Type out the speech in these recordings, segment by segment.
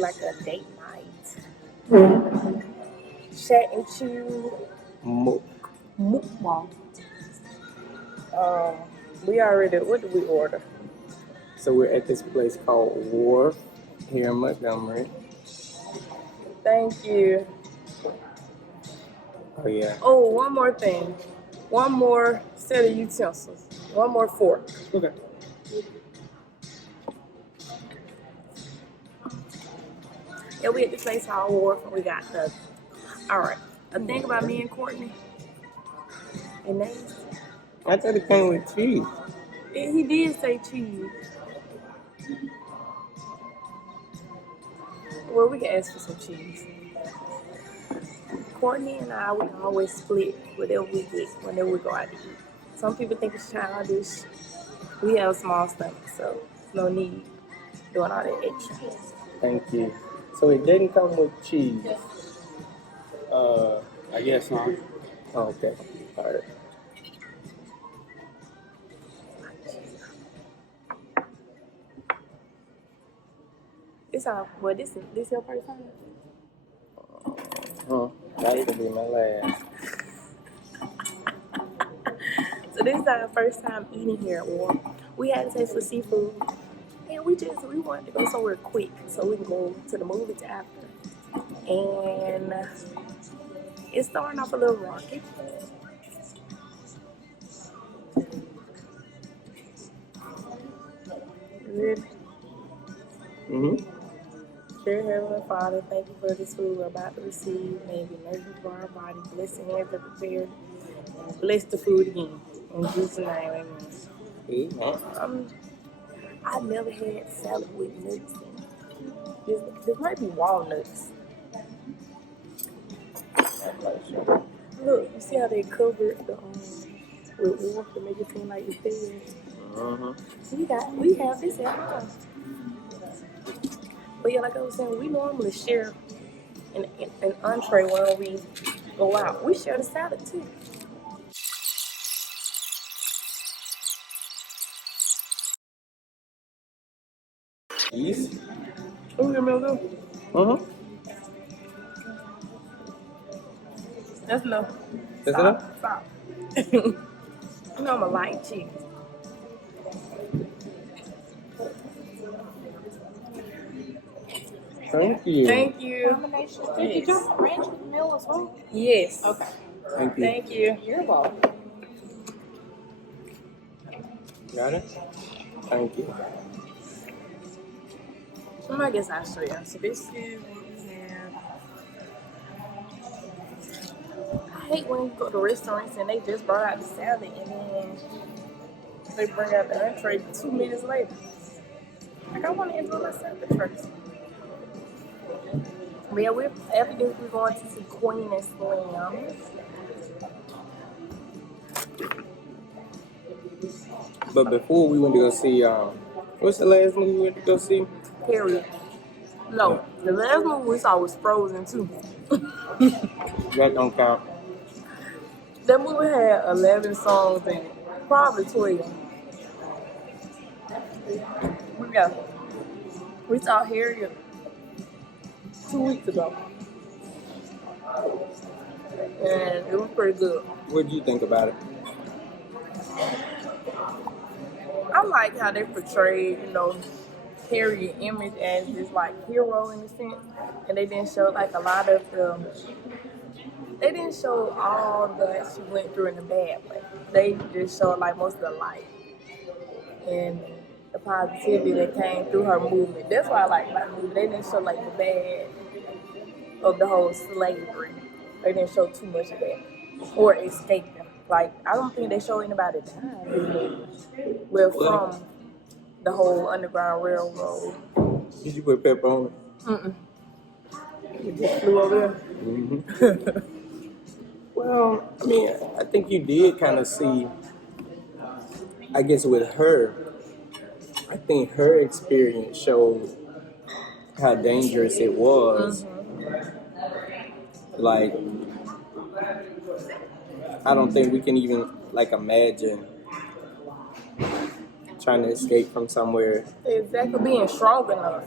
like a date night. Chat and chew. Mukbang. We already, what did we order? So we're at this place called Wharf here in Montgomery. Thank you. Oh, yeah. Oh, one more thing. One more set of utensils. One more fork. Okay. Yeah, we at this place called Wharf, and we got the. All right. A thing about me and Courtney. And names. I thought it came with cheese. He did say cheese. Well, we can ask for some cheese. Courtney and I, we always split whatever we get whenever we go out to eat. Some people think it's childish. We have small stomachs, so no need doing all that extra. Thank you. So it didn't come with cheese. I guess not. Oh, okay. All right. This your first time? That could be my last. So this is our first time eating here at Wharf. We had a taste for seafood, and we wanted to go somewhere quick so we can go to the movies after. And it's starting off a little rocky. Ready? Dear Heavenly Father, thank you for this food we're about to receive. May it be nourishing for our body. Bless the hands that prepared. And bless the food again. In Jesus' name, amen. I've never had salad with nuts in it. This might be walnuts. I'm not sure. Look, you see how they covered the with water to make it seem like it's there. We have this at home. But yeah, like I was saying, we normally share an entree when we go out. We share the salad too. Cheese? Oh, you remember? That's enough. That's enough? Stop. You know I'm a light cheese. Thank you. Thank you. Combination. Did you have ranch with the meal as well? Yes. Okay. Thank you. Thank you. You're welcome. Got it? Thank you. I guess I'll show you. So this is what we have. I hate when you go to restaurants and they just brought out the salad and then they bring out the entree 2 minutes later. Like, I want to enjoy my salad first. But yeah, after this we're going to see Queen and Slim. But before we went to go see, what's the last movie we went to go see? Harriet. No, the last movie we saw was Frozen too. That don't count. That movie had 11 songs in it. Probably 12. We saw Harriet 2 weeks ago. And it was pretty good. What did you think about it? I like how they portrayed, Harriet image as this like hero in a sense. And they didn't show like a lot of they didn't show all that she went through in a bad way. They just showed like most of the light and the positivity that came through her movement. That's why I like the movie. They didn't show like the bad of the whole slavery. They didn't show too much of that. Or escaping. Like, I don't think they show anybody dying. Well, from the whole Underground Railroad. Did you put pepper on it? It just flew over there. Well, I mean, I think you did kind of see, I guess with her, I think her experience showed how dangerous it was. Like, I don't think we can even, like, imagine trying to escape from somewhere. Exactly, being strong enough.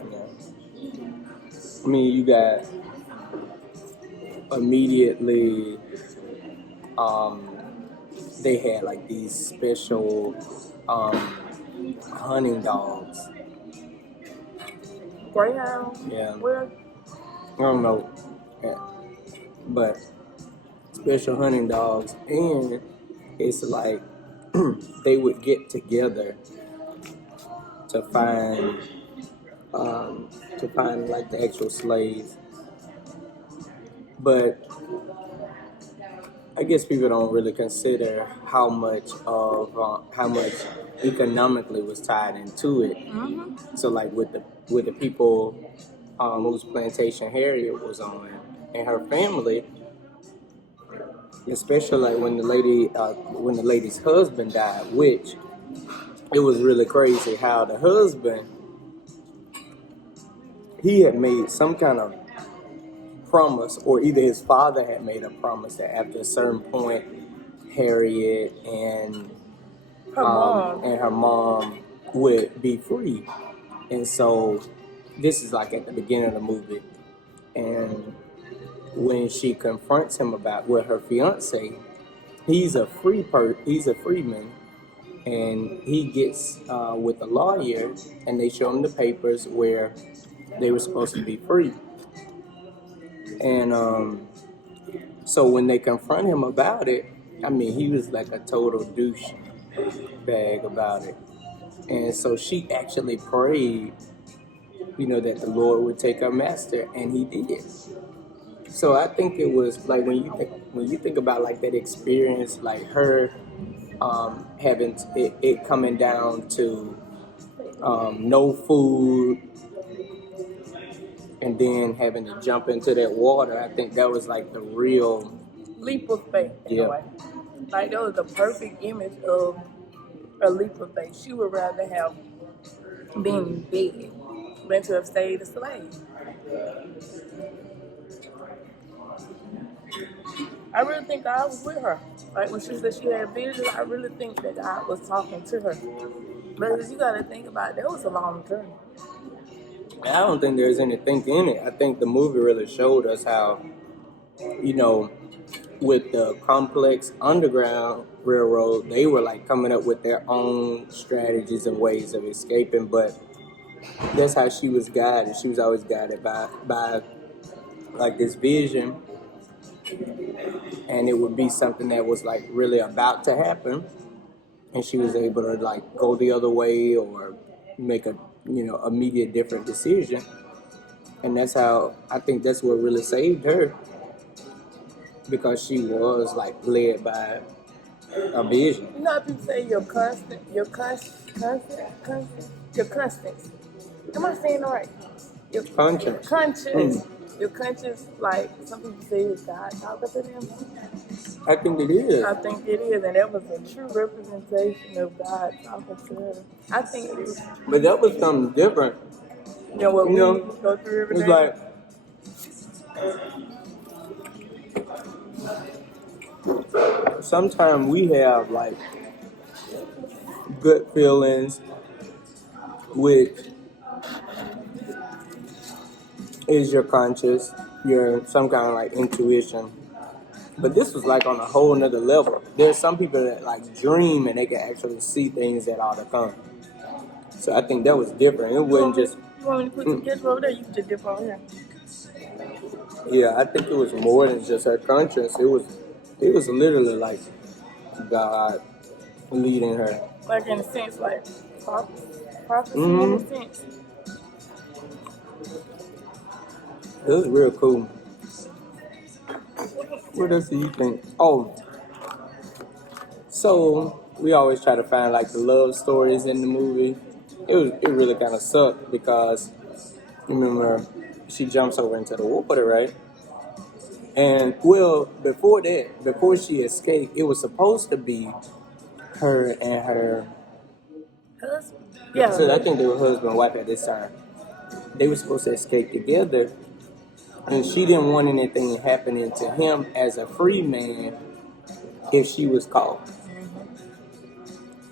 I mean, you got immediately, they had like these special hunting dogs. Greyhound. Yeah, Where? I don't know, yeah, but special hunting dogs, and it's like they would get together to find like the actual slaves. But I guess people don't really consider how much economically was tied into it. Mm-hmm. So like with the people whose plantation Harriet was on and her family, especially like when the lady's husband died, which it was really crazy how the husband, he had made some kind of promise, or either his father had made a promise that after a certain point, Harriet and her mom would be free. And so this is like at the beginning of the movie, and when she confronts him about with her fiance, he's a freeman, and he gets with a lawyer, and they show him the papers where they were supposed to be free. And so when they confront him about it, I mean, he was like a total douche bag about it. And so she actually prayed, that the Lord would take her master, and he did. So I think it was like when you think about like that experience, like her having it coming down to no food, and then having to jump into that water. I think that was like the real leap of faith in a way. Like that was the perfect image of a leap of faith. She would rather have been dead than to have stayed a slave. I really think God was with her. Like when she said she had visions, I really think that God was talking to her. But you gotta think about it, that was a long journey. I don't think there's anything in it. I think the movie really showed us how, with the complex Underground Railroad, they were like coming up with their own strategies and ways of escaping, but that's how she was guided. She was always guided by like this vision, and it would be something that was like really about to happen, and she was able to like go the other way or make a immediate different decision. And that's how I think that's what really saved her, because she was like led by a vision. You know how people say your constants. Am I saying it right? Your Conscience. Your conscience, like some people say, is God talking to them. I think it is. I think it is, and that was a true representation of God talking to her. I think it was. But that was something different. What we go through every day. It's like sometimes we have like good feelings, which is your conscience, your some kind of like intuition. But this was like on a whole nother level. There's some people that like dream and they can actually see things that are to come. So I think that was different. It wasn't just. You want me to put the ketchup over there? You can just dip over here. Yeah, I think it was more than just her conscience. It was literally like God leading her. Like in a sense, like prophecy in a sense. It was real cool. What else do you think? Oh, so we always try to find like the love stories in the movie. It really kind of sucked because remember she jumps over into the water, right? And well, before she escaped, it was supposed to be her and her husband. Yeah. So I think they were husband and wife at this time. They were supposed to escape together, and she didn't want anything happening to him as a free man if she was caught.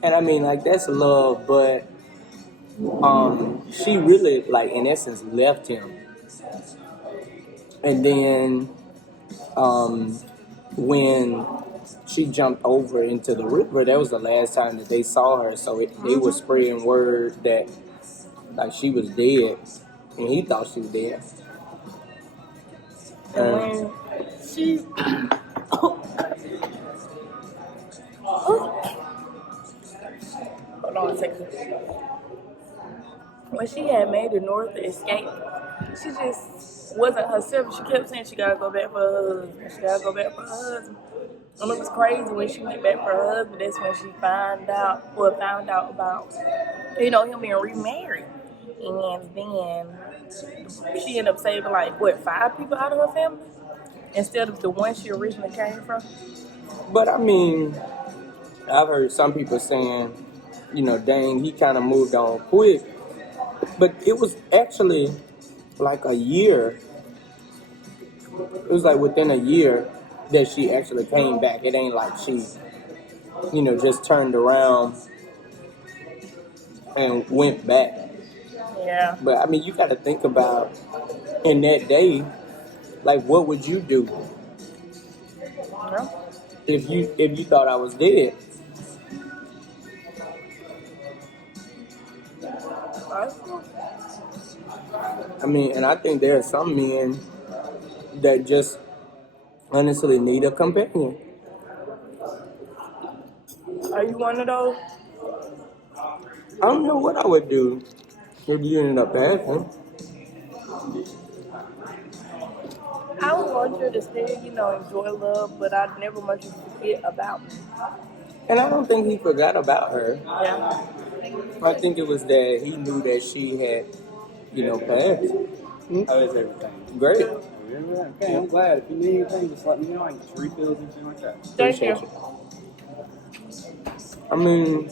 And I mean, like, that's love, but she really, like, in essence, left him And then when she jumped over into the river, that was the last time that they saw her. So they were spreading word that like she was dead, and he thought she was dead. And when she, hold on a second. When she had made it north to escape, she just wasn't herself. She kept saying she gotta go back for her husband. She gotta go back for her husband. And it was crazy when she went back for her husband. That's when she found out about, him being remarried. And then she ended up saving like 5 people out of her family instead of the one she originally came from. But I mean, I've heard some people saying, dang, he kind of moved on quick. But it was actually like a year. It was like within a year that she actually came back. It ain't like she, just turned around and went back. Yeah. But I mean, you got to think about in that day, like what would you do Yeah. if you thought I was dead? I mean, and I think there are some men that just honestly need a companion. Are you one of those? I don't know what I would do if you ended up passing. I would want you to still, enjoy love, but I'd never want you to forget about me. And I don't think he forgot about her. Yeah. I think it was that he knew that she had, passed. How is everything? Great. Okay, I'm glad. If you need anything, just let me know. I can get refills and anything like that. Thank you. I mean,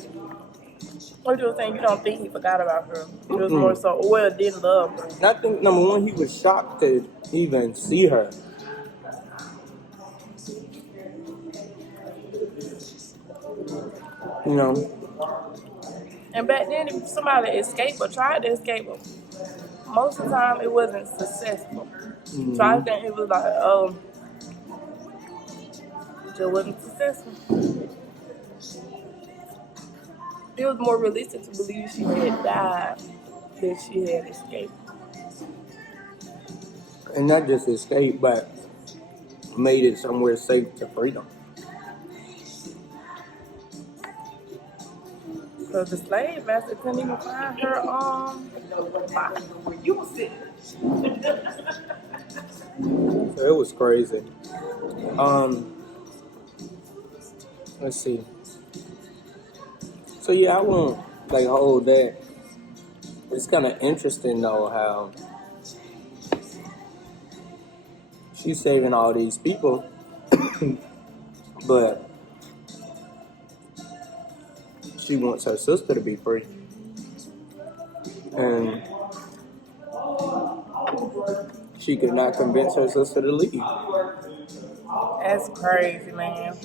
What you were saying, you don't think he forgot about her. It was more so, didn't love her. I think number one, he was shocked to even see her. And back then, if somebody escaped or tried to escape, most of the time it wasn't successful. Tried to, it was like, it just wasn't successful. It was more realistic to believe she had died than she had escaped. And not just escape, but made it somewhere safe to freedom. Because the slave master couldn't even find her body. So it was crazy. Let's see. So yeah, I won't hold that. It's kind of interesting though how she's saving all these people, but she wants her sister to be free, and she could not convince her sister to leave. That's crazy, man.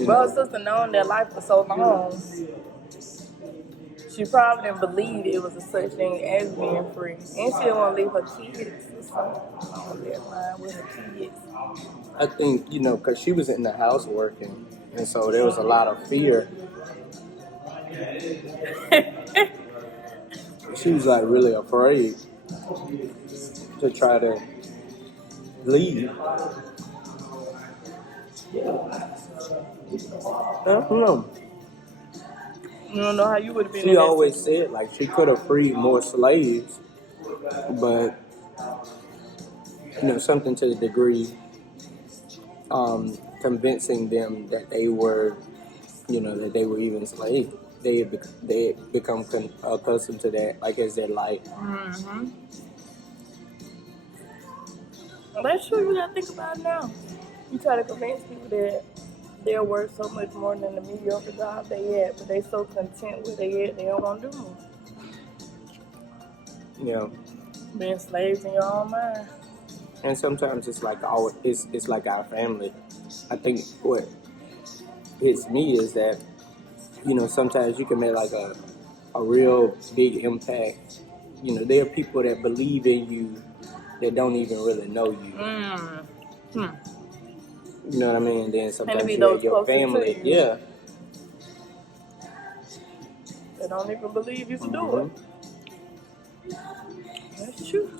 Well, her sister known their life for so long, she probably didn't believe it was a such thing as being free. And she didn't want to leave her kids or something on that line with her kids. I think, because she was in the house working, and so there was a lot of fear. She was really afraid to try to leave. I don't know. You don't know how you would have been. She always said she could have freed more slaves, but something to the degree convincing them that they were, that they were even slaves. They had become accustomed to that, as their life. Mm-hmm. Well, that's true. You gotta think about it now. You try to convince people that they're worth so much more than the mediocre job they had, but they so content with they at, they don't want to do more. Yeah. Being slaves in your own mind. And sometimes it's it's like our family. I think what hits me is that, sometimes you can make a real big impact. There are people that believe in you that don't even really know you. You know what I mean? Then sometimes be you those have your closest to family. you. Yeah. They don't even believe you can do it. That's true.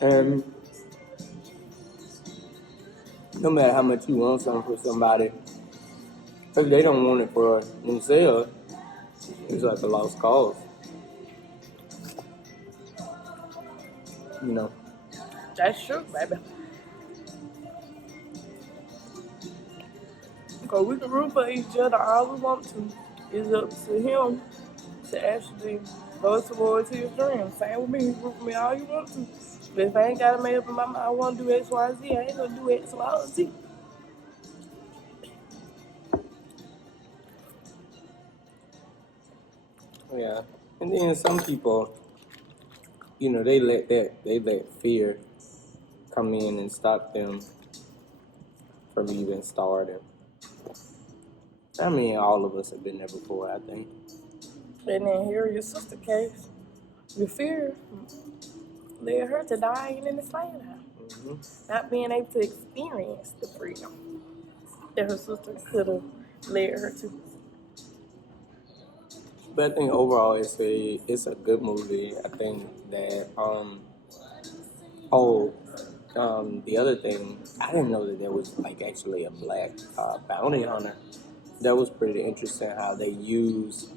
And no matter how much you want something for somebody, if they don't want it for themselves, it's like a lost cause. You know. That's true, baby. Because we can root for each other all we want to. It's up to him to actually go towards his dream. Same with me. Root for me all you want to. But if I ain't got to make up in my mind, I want to do X, Y, Z, I ain't going to do X, Y, or Z. Yeah. And then some people, you know, they let fear come in and stop them from even starting. I mean, all of us have been there before, I think. And then Harriet's sister case, the fear led her to dying in the slave house. Not being able to experience the freedom that her sister could have led her to. But I think overall it's a good movie. I think that the other thing, I didn't know that there was like actually a black bounty hunter. That was pretty interesting how they use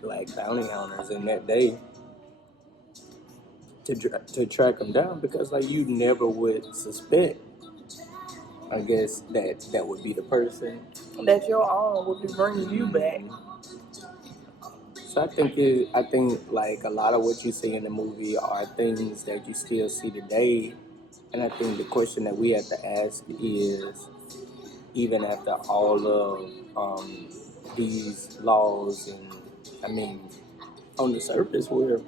black bounty hunters in that day to track them down, because like you never would suspect. I guess that would be the person That your own would be bringing you back. So I think like a lot of what you see in the movie are things that you still see today, and I think the question that we have to ask is, even after all of these laws, and I mean, on the surface we're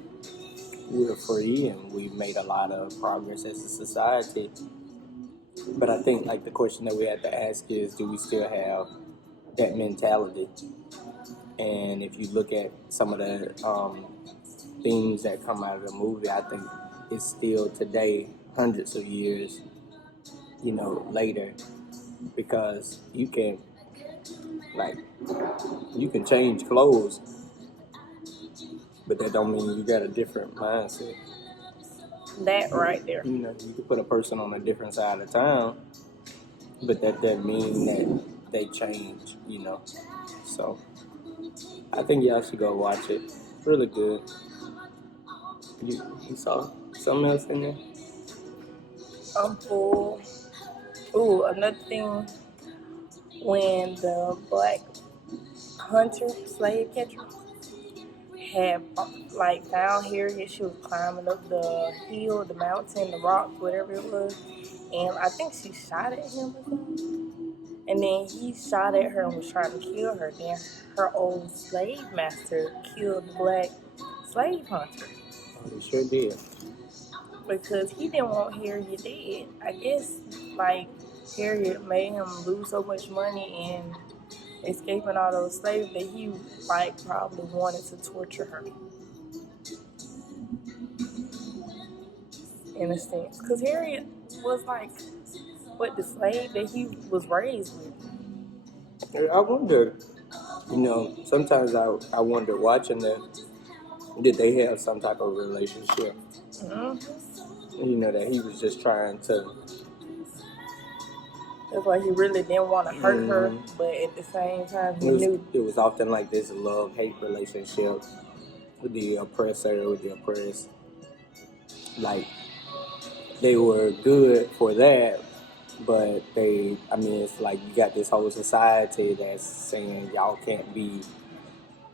free and we've made a lot of progress as a society, but I think like the question that we have to ask is, do we still have that mentality? And if you look at some of the things that come out of the movie, I think it's still today, hundreds of years, later, because you can change clothes, but that don't mean you got a different mindset. That right there. You can put a person on a different side of town, but that doesn't mean that they change. So I think y'all should go watch it. Really good. You saw something else in there? I'm full. Ooh, another thing, when the black hunter, slave catcher, had found Harriet, she was climbing up the hill, the mountain, the rocks, whatever it was, and I think she shot at him or something. And then he shot at her and was trying to kill her. Then her old slave master killed the black slave hunter. Oh, they sure did. Because he didn't want Harriet dead. I guess Harriet made him lose so much money and escaping all those slaves that he probably wanted to torture her. In a sense. Because Harriet was the slave that he was raised with. I wonder, sometimes I wonder watching that, did they have some type of relationship? That he was just trying to. That's why he really didn't want to hurt her, but at the same time he knew. It was often like this love-hate relationship with the oppressor, with the oppressed. Like, they were good for that, but it's like you got this whole society that's saying y'all can't be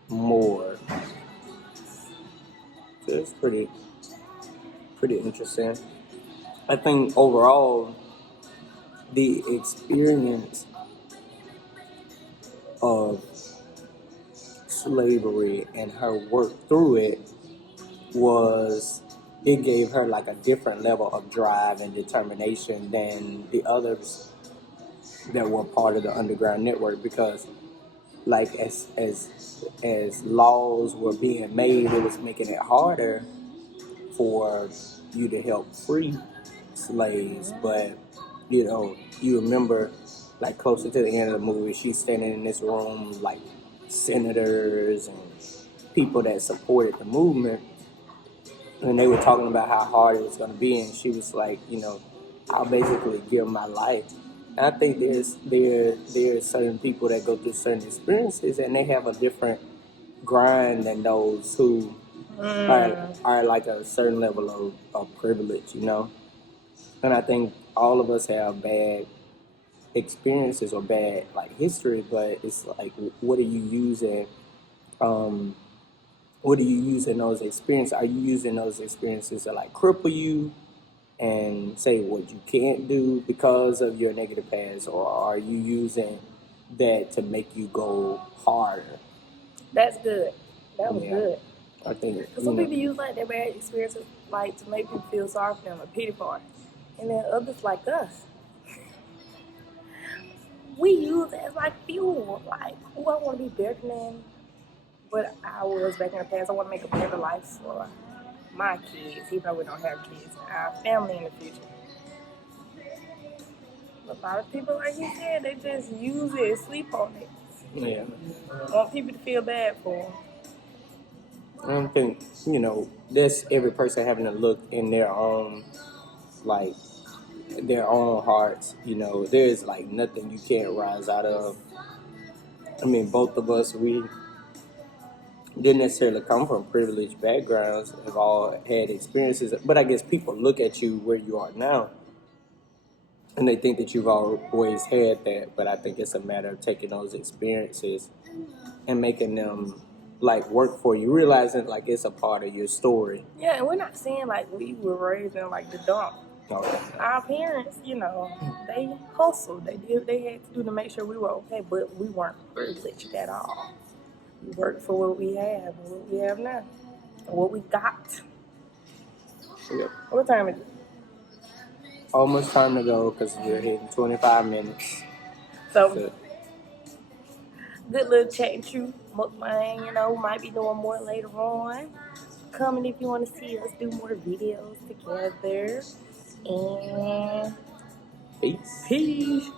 more. So it's pretty interesting. I think overall, the experience of slavery and her work through it it gave her like a different level of drive and determination than the others that were part of the underground network, because like as laws were being made, it was making it harder for you to help free slaves, but you remember like closer to the end of the movie, she's standing in this room like senators and people that supported the movement, and they were talking about how hard it was going to be, and she was like, I'll basically give my life. And I think there's certain people that go through certain experiences, and they have a different grind than those who are like a certain level of privilege, And I think all of us have bad experiences or bad like history, but it's like, what are you using? What are you using those experiences? Are you using those experiences to like cripple you and say what you can't do because of your negative past, or are you using that to make you go harder? That's good. That was good. I think Because some people use like their bad experiences like to make people feel sorry for them, a pity party. And then others like us, we use it as like fuel. Like, I want to be better than what I was back in the past. I want to make a better life for my kids, even though we don't have kids, our family in the future. A lot of people, like you said, they just use it, sleep on it. Yeah. Want people to feel bad for them. I don't think, that's every person having to look in their own, like, their own hearts. There's like nothing you can't rise out of. I mean, both of us, we didn't necessarily come from privileged backgrounds, have all had experiences, but I guess people look at you where you are now and they think that you've always had that, but I think it's a matter of taking those experiences and making them like work for you, realizing like it's a part of your story. Yeah, and we're not saying like we were raised in like the dump. Okay. Our parents, they hustled. They did what they had to do to make sure we were okay, but we weren't privileged at all. We worked for what we have and what we have now, and what we got. Yep. What time is it? Almost time to go because we're hitting 25 minutes. So good little chat and truth, mukbang, might be doing more later on. Comment if you want to see us do more videos together. And Peace. peace.